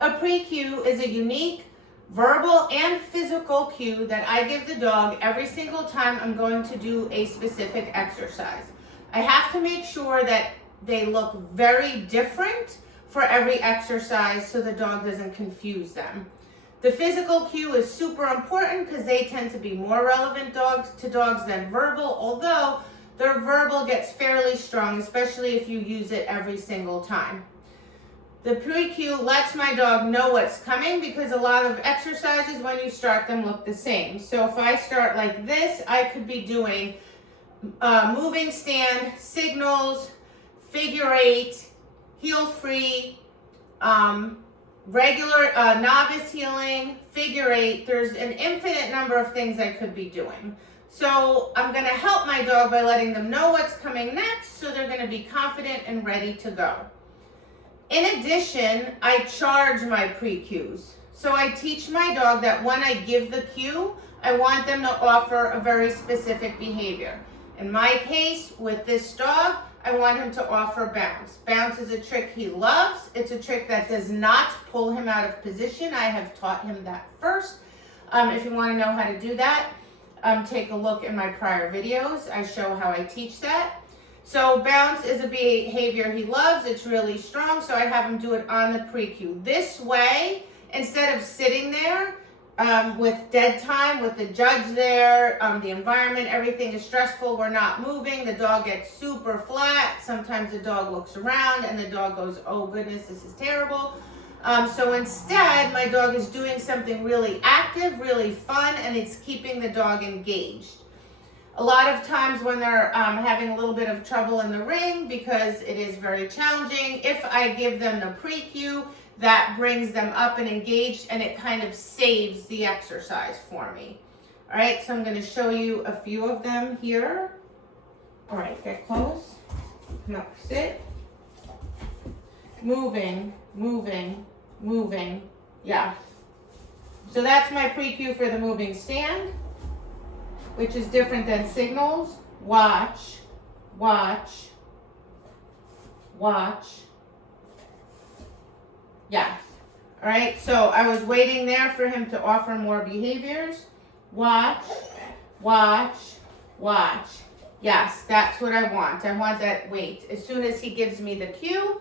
A precue is a unique verbal and physical cue that I give the dog every single time I'm going to do a specific exercise. I have to make sure that they look very different for every exercise so the dog doesn't confuse them. The physical cue is super important because they tend to be more relevant to dogs than verbal, although their verbal gets fairly strong, especially if you use it every single time. The precue lets my dog know what's coming because a lot of exercises when you start them look the same. So if I start like this, I could be doing moving stand, signals, figure eight, heel free, regular novice heeling, figure eight. There's an infinite number of things I could be doing. So I'm going to help my dog by letting them know what's coming next so they're going to be confident and ready to go. In addition, I charge my precues. So I teach my dog that when I give the cue, I want them to offer a very specific behavior. In my case, with this dog, I want him to offer bounce. Bounce is a trick he loves. It's a trick that does not pull him out of position. I have taught him that first. If you want to know how to do that, take a look in my prior videos. I show how I teach that. So bounce is a behavior he loves. It's really strong, so I have him do it on the precue. This way, instead of sitting there with dead time, with the judge there, the environment, everything is stressful, we're not moving, the dog gets super flat. Sometimes the dog looks around and the dog goes, oh goodness, this is terrible. So instead, my dog is doing something really active, really fun, and it's keeping the dog engaged. A lot of times when they're having a little bit of trouble in the ring, because it is very challenging, if I give them the precue, that brings them up and engaged, and it kind of saves the exercise for me. All right, so I'm going to show you a few of them here. All right, get close. Come up, sit. Moving, moving, moving. Yeah. So that's my precue for the moving stand, which is different than signals. Watch, watch, watch. Yes. All right, so I was waiting there for him to offer more behaviors. Watch, watch, watch. Yes, that's what I want. I want that wait. As soon as he gives me the cue,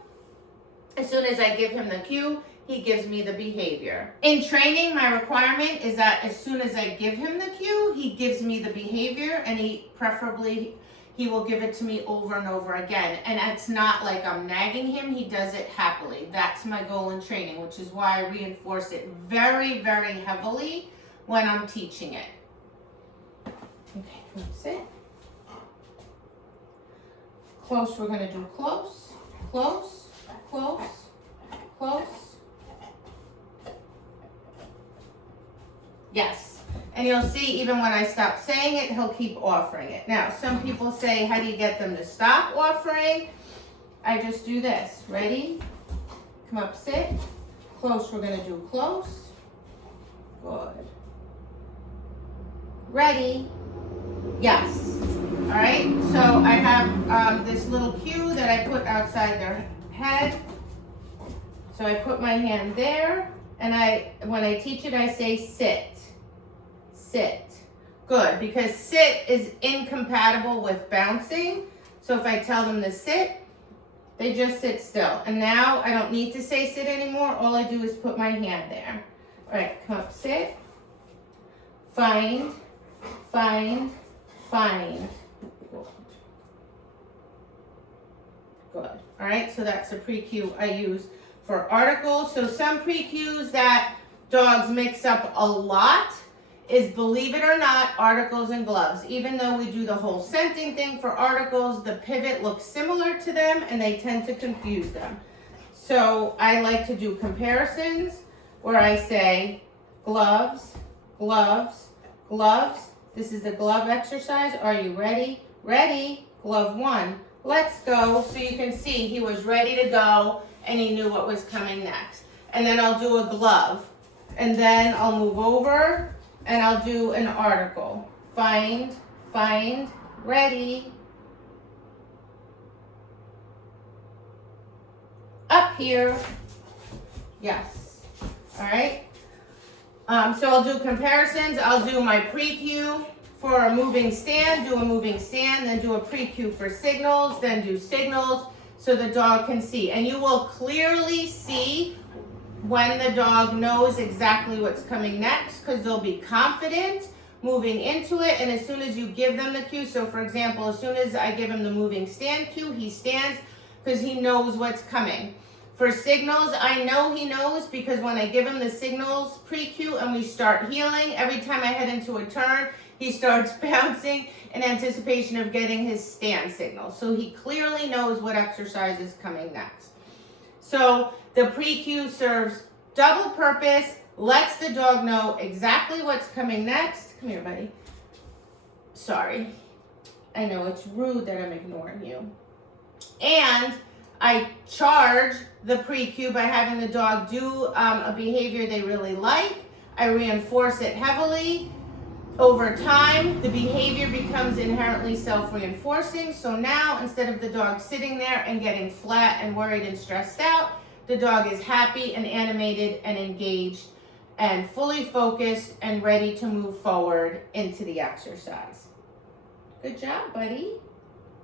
as soon as I give him the cue, he gives me the behavior. In training, my requirement is that as soon as I give him the cue, he gives me the behavior, and he will give it to me over and over again. And it's not like I'm nagging him, he does it happily. That's my goal in training, which is why I reinforce it very, very heavily when I'm teaching it. Okay, come sit. Close, we're gonna do close, close, close, close. Yes, and you'll see even when I stop saying it, he'll keep offering it. Now, some people say, how do you get them to stop offering? I just do this. Ready? Come up, sit. Close, we're gonna do close. Good. Ready? Yes. All right, so I have this little cue that I put outside their head. So I put my hand there, and when I teach it, I say sit. Sit. Good, because sit is incompatible with bouncing. So if I tell them to sit, they just sit still. And now I don't need to say sit anymore. All I do is put my hand there. All right, come up, sit. Find, find, find. Good. All right, so that's the precue I use for articles. So some precues that dogs mix up a lot is, believe it or not, articles and gloves. Even though we do the whole scenting thing for articles, the pivot looks similar to them and they tend to confuse them. So I like to do comparisons where I say gloves, gloves, gloves. This is the glove exercise. Are you ready? Ready. Glove one. Let's go. So you can see he was ready to go and he knew what was coming next. And then I'll do a glove. And then I'll move over and I'll do an article. Find, find, ready. Up here. Yes. All right. So I'll do comparisons. I'll do my precue for a moving stand, do a moving stand, then do a precue for signals, then do signals so the dog can see. And you will clearly see when the dog knows exactly what's coming next because they'll be confident moving into it. And as soon as you give them the cue, so for example, as soon as I give him the moving stand cue, he stands because he knows what's coming. For signals, I know he knows because when I give him the signals precue and we start heeling, every time I head into a turn, he starts bouncing in anticipation of getting his stand signal. So he clearly knows what exercise is coming next. So the precue serves double purpose, lets the dog know exactly what's coming next. Come here, buddy. Sorry. I know it's rude that I'm ignoring you. And I charge the precue by having the dog do a behavior they really like. I reinforce it heavily. Over time, the behavior becomes inherently self-reinforcing. So now, instead of the dog sitting there and getting flat and worried and stressed out, the dog is happy and animated and engaged and fully focused and ready to move forward into the exercise. Good job, buddy.